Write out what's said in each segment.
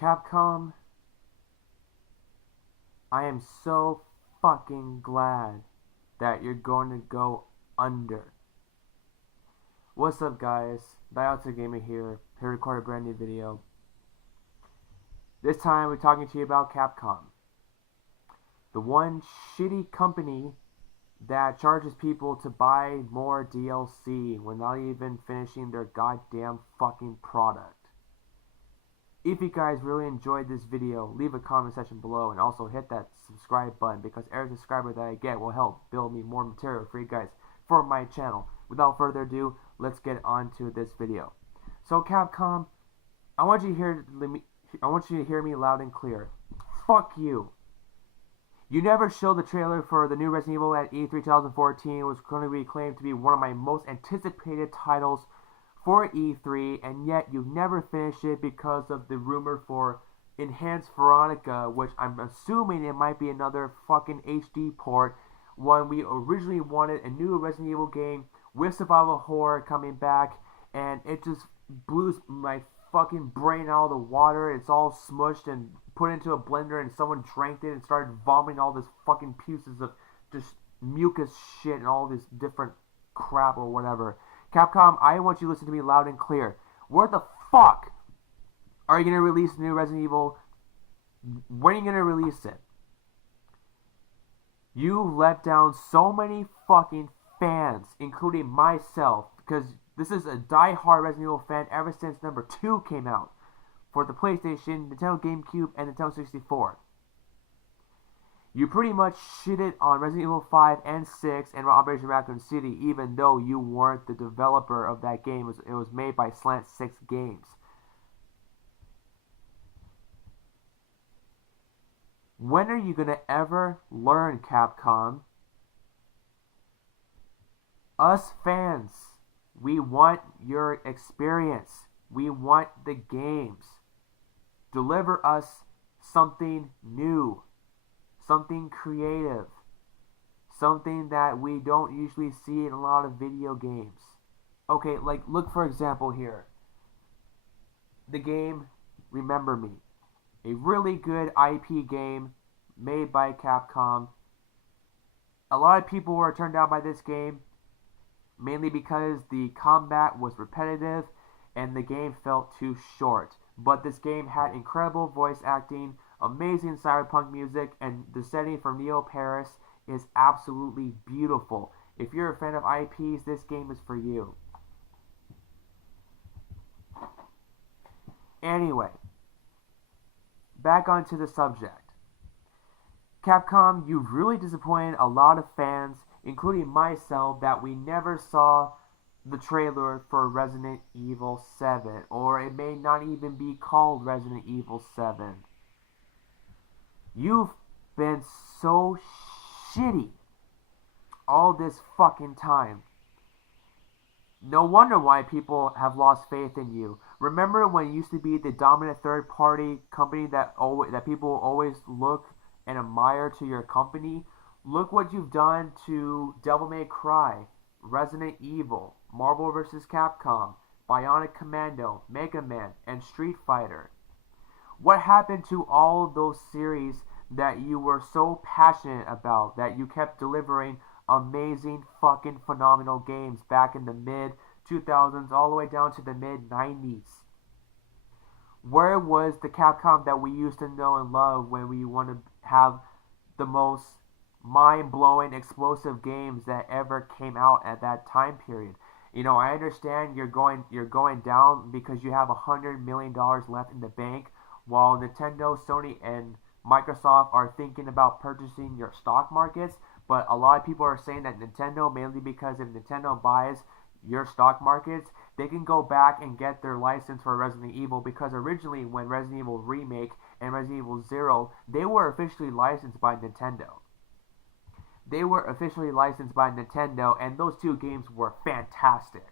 Capcom, I am so fucking glad that you're going to go under. What's up, guys? Biota Gamer here to record a brand new video. This time we're talking to you about Capcom. The one shitty company that charges people to buy more DLC when not even finishing their goddamn fucking product. If you guys really enjoyed this video, leave a comment section below and also hit that subscribe button, because every subscriber that I get will help build me more material for you guys for my channel. Without further ado, let's get on to this video. So Capcom, I want you to hear me loud and clear. Fuck you. You never showed the trailer for the new Resident Evil at E3 2014. It was going to be claimed to be one of my most anticipated titles for E3, and yet you never finished it because of the rumor for Enhanced Veronica, which I'm assuming it might be another fucking HD port, when we originally wanted a new Resident Evil game with survival horror coming back, and it just blew my fucking brain out of the water. It's all smushed and put into a blender, and someone drank it and started vomiting all this fucking pieces of just mucus shit and all this different crap or whatever. Capcom, I want you to listen to me loud and clear. Where the fuck are you going to release the new Resident Evil? When are you going to release it? You let down so many fucking fans, including myself, because this is a die-hard Resident Evil fan ever since number 2 came out for the PlayStation, Nintendo GameCube, and Nintendo 64. You pretty much shitted on Resident Evil 5 and 6 and Operation Raccoon City, even though you weren't the developer of that game. It was made by Slant 6 Games. When are you going to ever learn, Capcom? Us fans, we want your experience. We want the games. Deliver us something new. Something creative. Something that we don't usually see in a lot of video games. Okay, like, look for example here. The game Remember Me. A really good IP game made by Capcom. A lot of people were turned out by this game, mainly because the combat was repetitive and the game felt too short. But this game had incredible voice acting, amazing cyberpunk music, and the setting from Neo Paris is absolutely beautiful. If you're a fan of IPs, this game is for you. Anyway, back onto the subject. Capcom, you've really disappointed a lot of fans, including myself, that we never saw the trailer for Resident Evil 7, or it may not even be called Resident Evil 7. You've been so shitty all this fucking time. No wonder why people have lost faith in you. Remember when you used to be the dominant third-party company that people always look and admire to your company? Look what you've done to Devil May Cry, Resident Evil, Marvel vs. Capcom, Bionic Commando, Mega Man, and Street Fighter. What happened to all of those series that you were so passionate about, that you kept delivering amazing fucking phenomenal games back in the mid 2000s all the way down to the mid 90s? Where was the Capcom that we used to know and love when we want to have the most mind-blowing, explosive games that ever came out at that time period? You know, I understand you're going down because you have $100 million left in the bank, while Nintendo, Sony, and Microsoft are thinking about purchasing your stock markets. But a lot of people are saying that Nintendo, mainly because if Nintendo buys your stock markets, they can go back and get their license for Resident Evil, because originally when Resident Evil Remake and Resident Evil 0, they were officially licensed by Nintendo. They were officially licensed by Nintendo, and those two games were fantastic.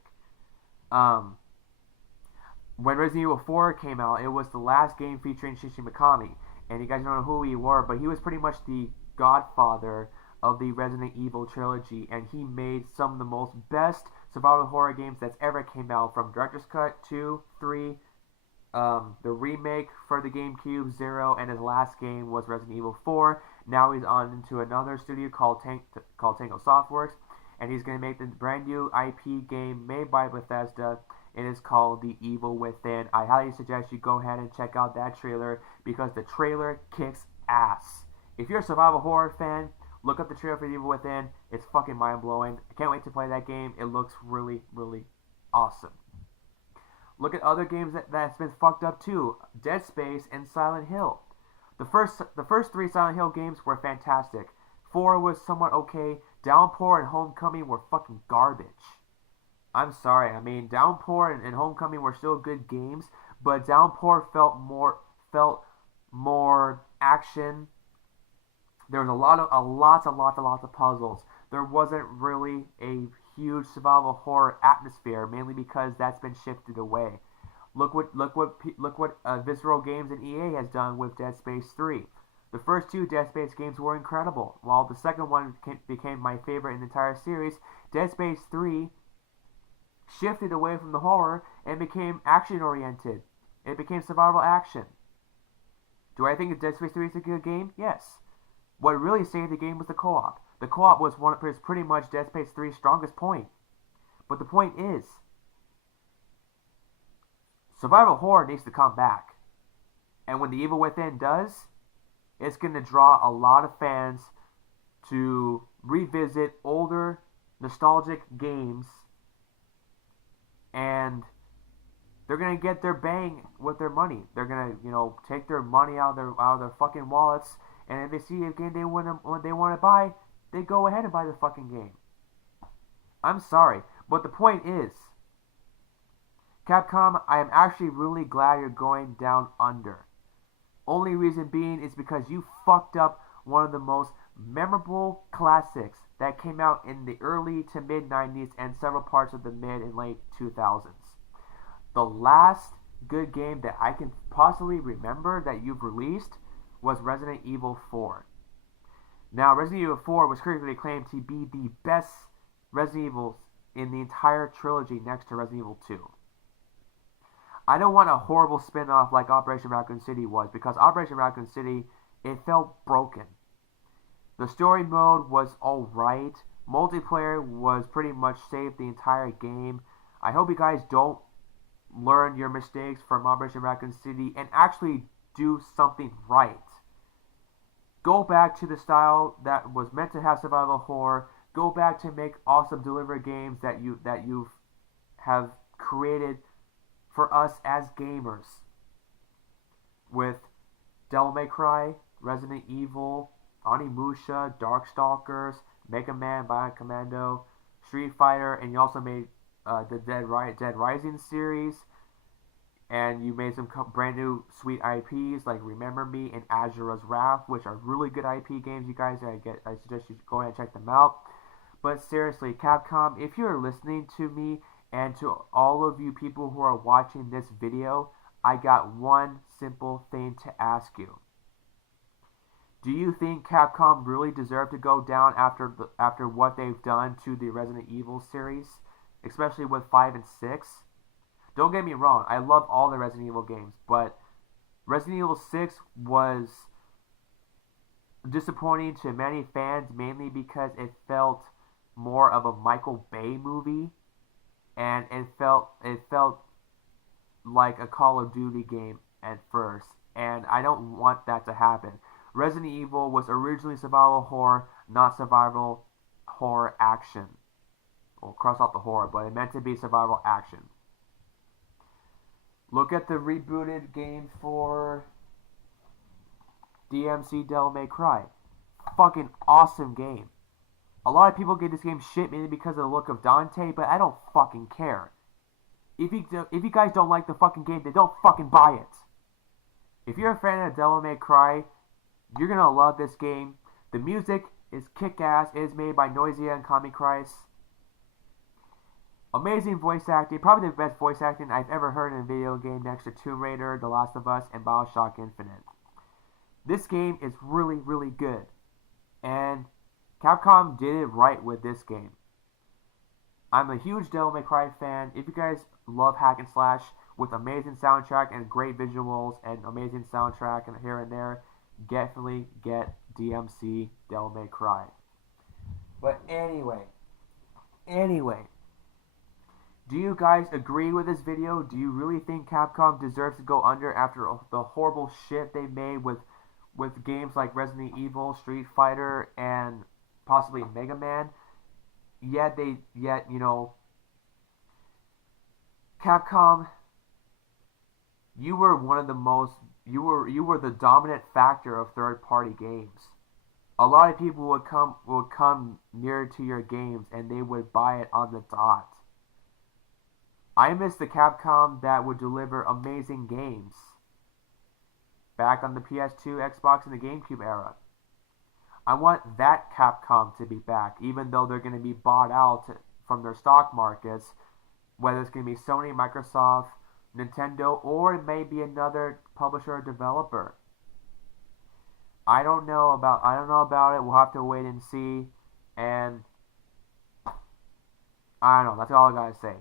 When Resident Evil 4 came out, it was the last game featuring Shinji Mikami. And you guys don't know who he were, but he was pretty much the godfather of the Resident Evil trilogy, and he made some of the most best survival horror games that's ever came out, from Director's Cut 2, 3, the remake for the GameCube, Zero, and his last game was Resident Evil 4. Now he's on into another studio called Tango Softworks, and he's going to make the brand new IP game made by Bethesda. It is called The Evil Within. I highly suggest you go ahead and check out that trailer because the trailer kicks ass. If you're a survival horror fan, look up the trailer for The Evil Within. It's fucking mind-blowing. I can't wait to play that game. It looks really, really awesome. Look at other games that's been fucked up too. Dead Space and Silent Hill. The first three Silent Hill games were fantastic. 4 was somewhat okay. Downpour and Homecoming were fucking garbage. I'm sorry. I mean, Downpour and Homecoming were still good games, but Downpour felt more action. There was lots of puzzles. There wasn't really a huge survival horror atmosphere, mainly because that's been shifted away. Look what Visceral Games and EA has done with Dead Space 3. The first 2 Dead Space games were incredible, while the second one became my favorite in the entire series. Dead Space 3 shifted away from the horror and became action-oriented. It became survival action. Do I think Dead Space 3 is a good game? Yes. What really saved the game was the co-op. The co-op was pretty much Dead Space 3's strongest point. But the point is, survival horror needs to come back. And when The Evil Within does, it's going to draw a lot of fans to revisit older, nostalgic games. And they're going to get their bang with their money. They're going to, take their money out of their fucking wallets. And if they see a game they want to buy, they go ahead and buy the fucking game. I'm sorry, but the point is, Capcom, I am actually really glad you're going down under. Only reason being is because you fucked up one of the most memorable classics that came out in the early to mid 90s and several parts of the mid and late 2000s. The last good game that I can possibly remember that you've released was Resident Evil 4. Now, Resident Evil 4 was critically acclaimed to be the best Resident Evils in the entire trilogy next to Resident Evil 2. I don't want a horrible spin-off like Operation Raccoon City was, because Operation Raccoon City, it felt broken. The story mode was alright. Multiplayer was pretty much saved the entire game. I hope you guys don't learn your mistakes from Operation Raccoon City and actually do something right. Go back to the style that was meant to have survival horror. Go back to make awesome delivery games that you have created for us as gamers. With Devil May Cry, Resident Evil, Onimusha, Darkstalkers, Mega Man, Bionic Commando, Street Fighter, and you also made the Dead Rising series. And you made some brand new sweet IPs like Remember Me and Azura's Wrath, which are really good IP games, you guys. I suggest you go ahead and check them out. But seriously, Capcom, if you're listening to me and to all of you people who are watching this video, I got one simple thing to ask you. Do you think Capcom really deserved to go down after what they've done to the Resident Evil series, especially with 5 and 6? Don't get me wrong, I love all the Resident Evil games, but Resident Evil 6 was disappointing to many fans, mainly because it felt more of a Michael Bay movie, and it felt like a Call of Duty game at first, and I don't want that to happen. Resident Evil was originally survival horror, not survival horror action. Well, cross out the horror, but it meant to be survival action. Look at the rebooted game for DMC Devil May Cry. Fucking awesome game. A lot of people give this game shit mainly because of the look of Dante, but I don't fucking care. If you guys don't like the fucking game, then don't fucking buy it. If you're a fan of Devil May Cry, you're gonna love this game. The music is kick-ass. It is made by Noisia and Kami Christ. Amazing voice acting, probably the best voice acting I've ever heard in a video game next to Tomb Raider, The Last of Us, and Bioshock Infinite. This game is really, really good. And Capcom did it right with this game. I'm a huge Devil May Cry fan. If you guys love hack and slash with amazing soundtrack and great visuals and amazing soundtrack and here and there, definitely get DMC Devil May Cry. But anyway, do you guys agree with this video? Do you really think Capcom deserves to go under after the horrible shit they made with games like Resident Evil, Street Fighter, and possibly Mega Man? Yet Capcom, you were one of the most you were the dominant factor of third party games. A lot of people would come near to your games and they would buy it on the dot. I miss the Capcom that would deliver amazing games back on the PS2, Xbox, and the GameCube era. I want that Capcom to be back, even though they're going to be bought out from their stock markets, whether it's going to be Sony, Microsoft, Nintendo, or it may be another publisher or developer. I don't know about it. We'll have to wait and see. And I don't know. That's all I gotta say.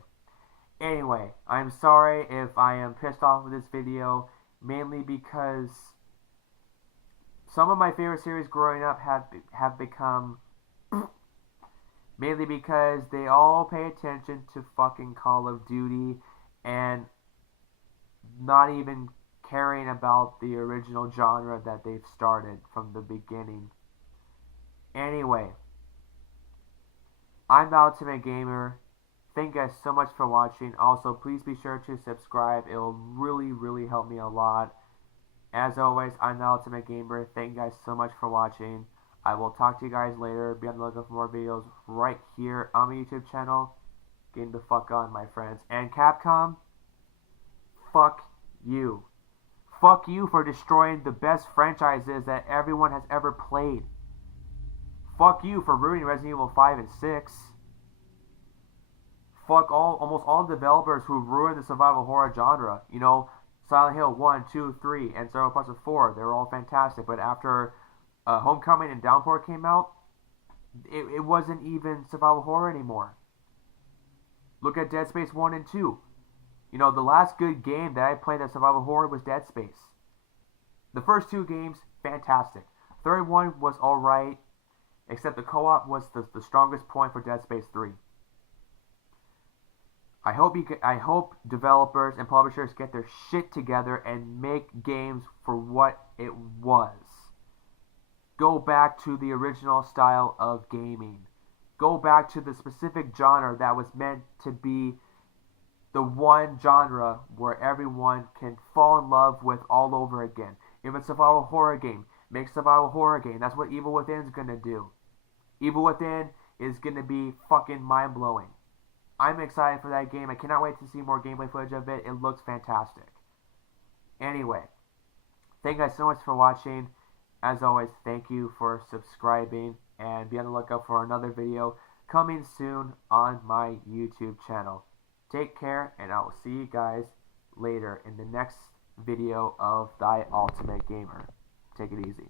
Anyway, I'm sorry if I am pissed off with this video, mainly because some of my favorite series growing up have become mainly because they all pay attention to fucking Call of Duty and not even caring about the original genre that they've started from the beginning. Anyway, I'm the Ultimate Gamer. Thank you guys so much for watching. Also, please be sure to subscribe. It will really help me a lot. As always, I'm the Ultimate Gamer. Thank you guys so much for watching. I will talk to you guys later. Be on the lookout for more videos right here on my YouTube channel. Getting the fuck on, my friends. And Capcom, fuck you. Fuck you for destroying the best franchises that everyone has ever played. Fuck you for ruining Resident Evil 5 and 6. Fuck almost all developers who ruined the survival horror genre. You know, Silent Hill 1, 2, 3, and several parts of 4. They were all fantastic. But after Homecoming and Downpour came out, it wasn't even survival horror anymore. Look at Dead Space 1 and 2. You know, the last good game that I played as survival horror was Dead Space. The first two games, fantastic. Third one was alright, except the co-op was the strongest point for Dead Space 3. I hope developers and publishers get their shit together and make games for what it was. Go back to the original style of gaming. Go back to the specific genre that was meant to be the one genre where everyone can fall in love with all over again. If it's a survival horror game, make a survival horror game. That's what Evil Within is going to do. Evil Within is going to be fucking mind-blowing. I'm excited for that game. I cannot wait to see more gameplay footage of it. It looks fantastic. Anyway, thank you guys so much for watching. As always, thank you for subscribing. And be on the lookout for another video coming soon on my YouTube channel. Take care, and I will see you guys later in the next video of Thy Ultimate Gamer. Take it easy.